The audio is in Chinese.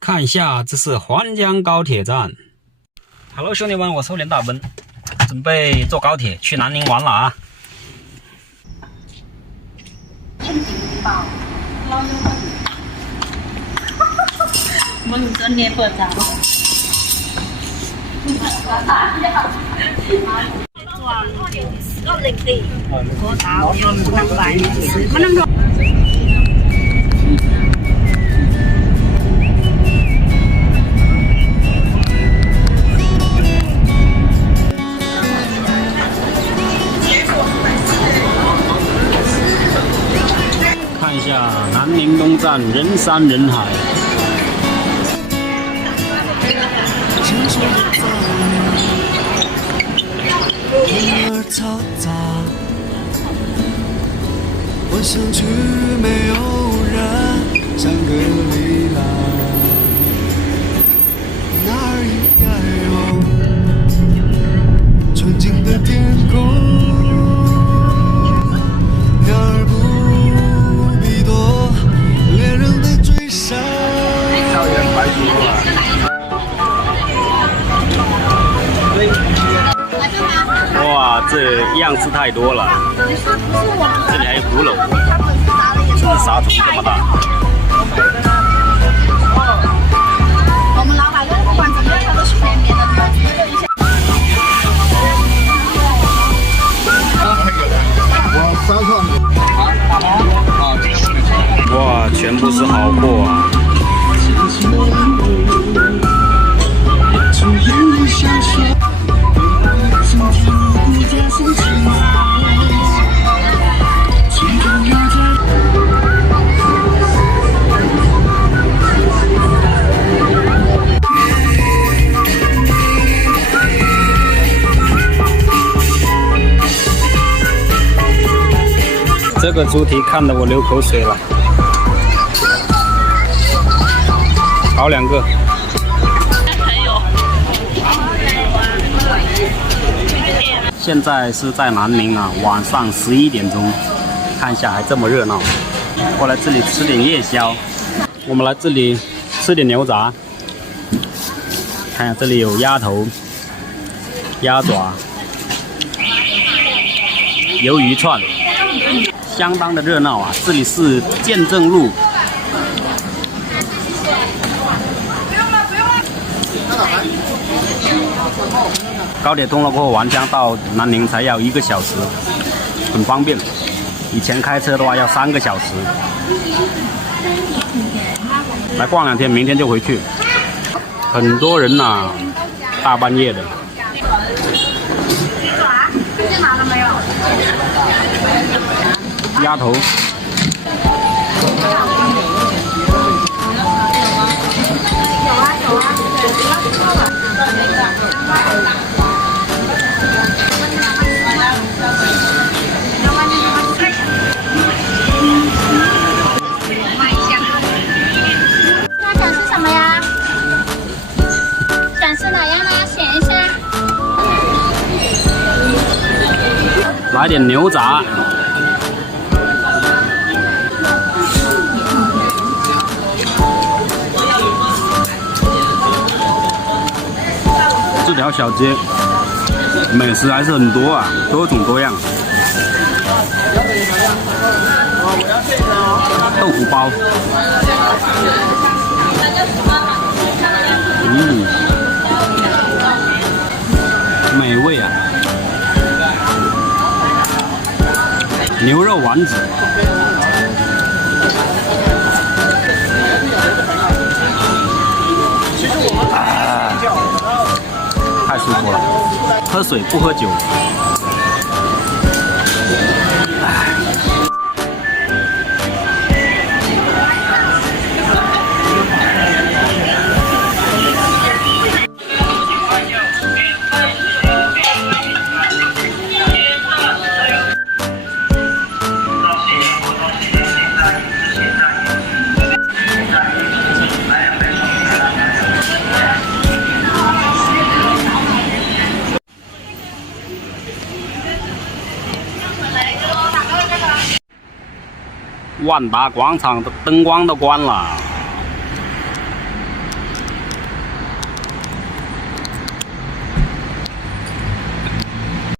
看一下，这是环江高铁站。Hello， 兄弟们，我是连大奔，准备坐高铁去南宁玩了啊！mình tên nghe bờ rào có lịch tỷ có tao năm bài có năm rồi看一下南宁东站人山人海。嘈杂，我想去没有人，像个离浪，哪儿应该有纯净的天空，鸟儿不必多，猎人的追杀。校园白族啊！哇，这样式太多了。这里还有鼓楼，这沙虫这么大。我们老板说不管怎么样他都是便便的，哇，全部是好货啊！这个主题看得我流口水了，好2个。现在是在南宁啊，晚上11点钟，看一下还这么热闹。过来这里吃点夜宵，我们来这里吃点牛杂。看一下这里有鸭头、鸭爪、鱿鱼串。相当的热闹啊！这里是建正路，高铁通了过后，环江到南宁才要1个小时，很方便。以前开车的话要3个小时。来逛2天，明天就回去。很多人呐，大半夜的。鸭头，他想吃什么呀？想吃哪样呢？选一下。来点牛杂。这条小街美食还是很多啊，多种多样。豆腐包，美味啊！牛肉丸子，太舒服了，喝水不喝酒。万达广场的灯光都关了。